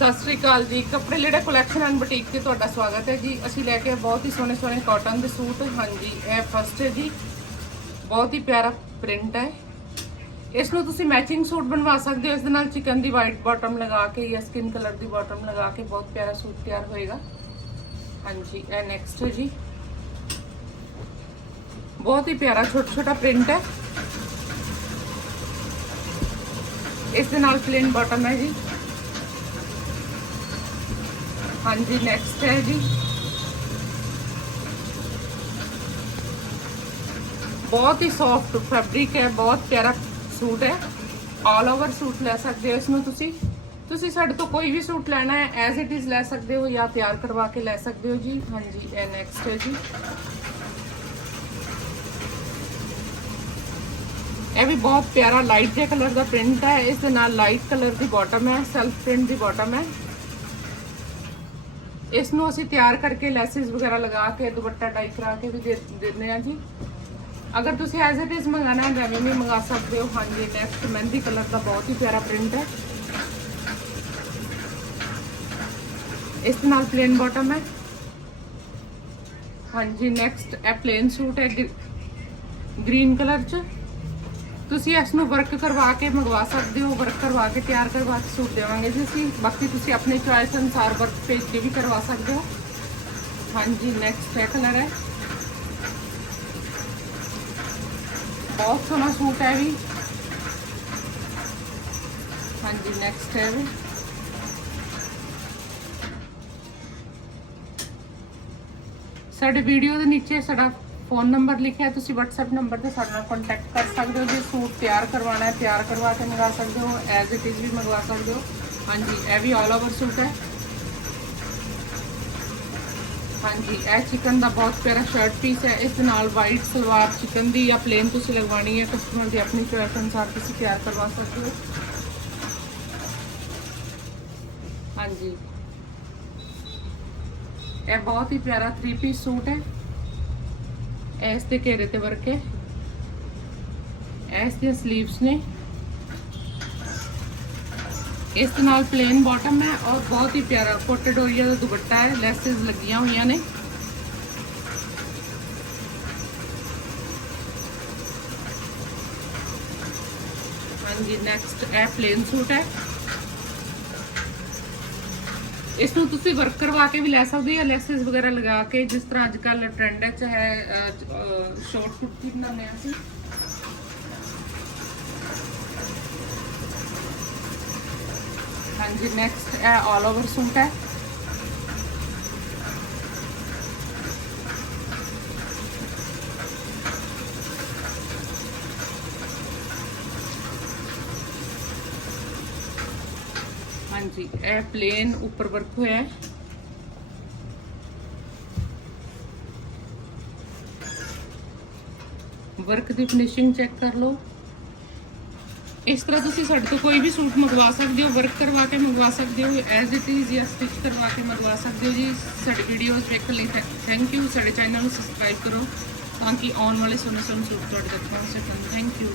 ਸਤਿ ਸ੍ਰੀ ਅਕਾਲ ਜੀ ਕੱਪੜੇ ਲੀੜੇ ਕਲੈਕਸ਼ਨ ਐਂਡ ਬੁਟੀਕ ਤੇ ਤੁਹਾਡਾ ਸਵਾਗਤ ਹੈ ਜੀ ਅਸੀਂ ਲੈ ਕੇ ਆਏ ਬਹੁਤ ਹੀ ਸੋਹਣੇ ਸੋਹਣੇ ਕਾਟਨ ਦੇ ਸੂਟ ਹਾਂਜੀ ਇਹ ਫਸਟ ਹੈ ਜੀ ਬਹੁਤ ਹੀ ਪਿਆਰਾ ਪ੍ਰਿੰਟ ਹੈ ਇਸ ਨੂੰ ਤੁਸੀਂ ਮੈਚਿੰਗ ਸੂਟ ਬਣਵਾ ਸਕਦੇ ਹੋ ਇਸ ਦੇ ਨਾਲ ਚਿਕਨ ਦੀ ਵਾਈਟ ਬਾਟਮ ਲਗਾ ਕੇ ਜਾਂ ਸਕਿਨ ਕਲਰ ਦੀ ਬਾਟਮ ਲਗਾ ਕੇ ਬਹੁਤ ਪਿਆਰਾ ਸੂਟ ਤਿਆਰ ਹੋਏਗਾ ਹਾਂਜੀ ਇਹ ਨੈਕਸਟ ਹੈ ਜੀ ਬਹੁਤ ਹੀ ਪਿਆਰਾ ਛੋਟਾ ਛੋਟਾ ਪ੍ਰਿੰਟ ਹੈ ਇਸ ਦੇ ਨਾਲ ਪਲੇਨ ਬਾਟਮ ਹੈ ਜੀ ਹਾਂਜੀ ਨੈਕਸਟ ਹੈ ਜੀ ਬਹੁਤ ਹੀ ਸੌਫਟ ਫੈਬਰਿਕ ਹੈ ਬਹੁਤ ਪਿਆਰਾ ਸੂਟ ਹੈ ਆਲ ਓਵਰ ਸੂਟ ਲੈ ਸਕਦੇ ਹੋ ਇਸ ਨੂੰ ਤੁਸੀਂ ਤੁਸੀਂ ਸਾਡੇ ਤੋਂ ਕੋਈ ਵੀ ਸੂਟ ਲੈਣਾ ਹੈ ਐਜ਼ ਇਟ ਇਜ਼ ਲੈ ਸਕਦੇ ਹੋ ਜਾਂ ਤਿਆਰ ਕਰਵਾ ਕੇ ਲੈ ਸਕਦੇ ਹੋ ਜੀ ਹਾਂਜੀ ਇਹ ਨੈਕਸਟ ਹੈ ਜੀ ਇਹ ਵੀ ਬਹੁਤ ਪਿਆਰਾ ਲਾਈਟ ਜਿਹਾ ਕਲਰ ਦਾ ਪ੍ਰਿੰਟ ਹੈ ਇਸ ਦੇ ਨਾਲ ਲਾਈਟ ਕਲਰ ਦੀ ਬਾਟਮ ਹੈ ਸੈਲਫ ਪ੍ਰਿੰਟ ਦੀ ਬਾਟਮ ਹੈ ਇਸ ਨੂੰ ਅਸੀਂ ਤਿਆਰ ਕਰਕੇ ਲੈਸਿਸ ਵਗੈਰਾ ਲਗਾ ਕੇ, ਦੁਪੱਟਾ ਟਾਈ ਕਰਾ ਕੇ ਵੀ ਦੇ ਦਿੰਦੇ ਆ ਜੀ। ਅਗਰ ਤੁਸੀਂ ਐਜ਼ ਇਟ ਇਜ਼ ਮੰਗਾਣਾ ਹੈ ਤਾਂ ਵੀ ਮੰਗਾ ਸਕਦੇ ਹੋ। ਹਾਂਜੀ ਨੈਕਸਟ ਮਹਿੰਦੀ ਕਲਰ ਦਾ ਬਹੁਤ ਹੀ ਪਿਆਰਾ ਪ੍ਰਿੰਟ ਹੈ। ਇਸ ਦੇ ਨਾਲ ਪਲੇਨ ਬਾਟਮ ਹੈ। ਹਾਂਜੀ ਨੈਕਸਟ ਇਹ ਪਲੇਨ ਸੂਟ ਹੈ। ਗ੍ਰੀਨ ਕਲਰ ਚ। ਤੁਸੀਂ ਇਸ ਨੂੰ ਵਰਕ ਕਰਵਾ ਕੇ ਮੰਗਵਾ ਸਕਦੇ ਹੋ ਵਰਕ ਕਰਵਾ ਕੇ ਤਿਆਰ ਕਰਵਾ ਕੇ ਸੂਟ ਦੇਵਾਂਗੇ ਜੀ ਅਸੀਂ। ਬਾਕੀ ਤੁਸੀਂ ਆਪਣੇ ਚੁਆਇਸ ਅਨੁਸਾਰ ਵਰਕ ਭੇਜ ਕੇ ਵੀ ਕਰਵਾ ਸਕਦੇ ਹੋ। ਹਾਂਜੀ ਨੈਕਸਟ ਹੈ ਕਲਰ ਹੈ। ਬਹੁਤ ਸੋਹਣਾ ਸੂਟ ਹੈ ਵੀ। ਹਾਂਜੀ ਨੈਕਸਟ ਹੈ ਵੀ। ਸਾਡੇ ਵੀਡੀਓ ਦੇ ਨੀਚੇ ਸਾਡਾ ਫੋਨ ਨੰਬਰ ਲਿਖਿਆ ਤੁਸੀਂ WhatsApp ਨੰਬਰ ਤੇ ਸਾਡੇ ਨਾਲ ਕੰਟੈਕਟ ਕਰ ਸਕਦੇ ਹੋ, ਜੇ ਸੂਟ ਤਿਆਰ ਕਰਵਾਉਣਾ ਹੈ, ਤਿਆਰ ਕਰਵਾ ਕੇ ਮੰਗਾ ਸਕਦੇ ਹੋ ਐਜ਼ ਇਟ ਇਜ਼ ਵੀ ਮੰਗਵਾ ਸਕਦੇ ਹੋ। ਹਾਂਜੀ, ਇਹ ਵੀ ਆਲ ਓਵਰ ਸੂਟ ਹੈ। ਹਾਂਜੀ, ਇਹ ਚਿਕਨ ਦਾ ਬਹੁਤ ਪਿਆਰਾ ਸ਼ਰਟ ਪੀਸ ਹੈ। ਇਸ ਦੇ ਨਾਲ ਵਾਈਟ ਸਲਵਾਰ ਚਿਕਨ ਦੀ ਜਾਂ ਪਲੇਨ ਤੁਸੀਂ ਲਗਵਾਣੀ ਹੈ ਕਸਟਮਰ ਦੀ ਆਪਣੀ ਚੋਇਸ ਅਨੁਸਾਰ ਤੁਸੀਂ ਤਿਆਰ ਕਰਵਾ ਸਕਦੇ ਹੋ। ਹਾਂਜੀ। ਇਹ ਬਹੁਤ ਹੀ ਪਿਆਰਾ 3 ਪੀਸ ਸੂਟ ਹੈ। ऐसे कह रहे थे वर्क के। ऐसे स्लीव्स ने। इस प्लेन बॉटम है और बहुत ही प्यारा। कोटेडोरिया का दुपट्टा है लैसेस लगिया हुई ने। हाँ जी नैक्सट ए प्लेन सूट है। ਇਸ ਨੂੰ ਤੁਸੀਂ ਵਰਕ ਕਰਵਾ ਕੇ ਵੀ ਲੈ ਸਕਦੇ ਹੋ ਲੈਸਸ ਵਗੈਰਾ ਲਗਾ ਕੇ, ਜਿਸ ਤਰ੍ਹਾਂ ਅੱਜ ਕੱਲ ਟ੍ਰੈਂਡ ਵਿੱਚ ਹੈ ਸ਼ਾਰਟ ਕੁੜਤੀ ਬਣਾਉਂਦੇ ਹਾਂ ਅਸੀਂ। ਹਾਂਜੀ ਨੈਕਸਟ ਹੈ ਆਲ ਓਵਰ ਸੂਟ ਹੈ। ਹਾਂਜੀ ਇਹ ਪਲੇਨ ਉੱਪਰ ਵਰਕ ਹੋਇਆ ਹੈ ਵਰਕ ਦੀ ਫਿਨਿਸ਼ਿੰਗ ਚੈੱਕ ਕਰ ਲਓ ਇਸ ਤਰ੍ਹਾਂ ਤੁਸੀਂ ਸਾਡੇ ਤੋਂ ਕੋਈ ਵੀ ਸੂਟ ਮੰਗਵਾ ਸਕਦੇ ਹੋ ਵਰਕ ਕਰਵਾ ਕੇ ਮੰਗਵਾ ਸਕਦੇ ਹੋ ਐਜ਼ ਇਟ ਇਜ਼ ਜਾਂ ਸਟਿਚ ਕਰਵਾ ਕੇ ਮੰਗਵਾ ਸਕਦੇ ਹੋ ਜੀ ਸਾਡੀ ਵੀਡੀਓਜ਼ ਵੇਖਣ ਲਈ ਥੈਂਕ ਯੂ ਸਾਡੇ ਚੈਨਲ ਨੂੰ ਸਬਸਕ੍ਰਾਈਬ ਕਰੋ ਤਾਂ ਕਿ ਆਉਣ ਵਾਲੇ ਸੋਹਣੇ ਸੋਹਣੇ ਸੂਟ ਤੁਹਾਡੇ ਤੱਕ ਪਹੁੰਚ ਸਕਣ ਥੈਂਕ ਯੂ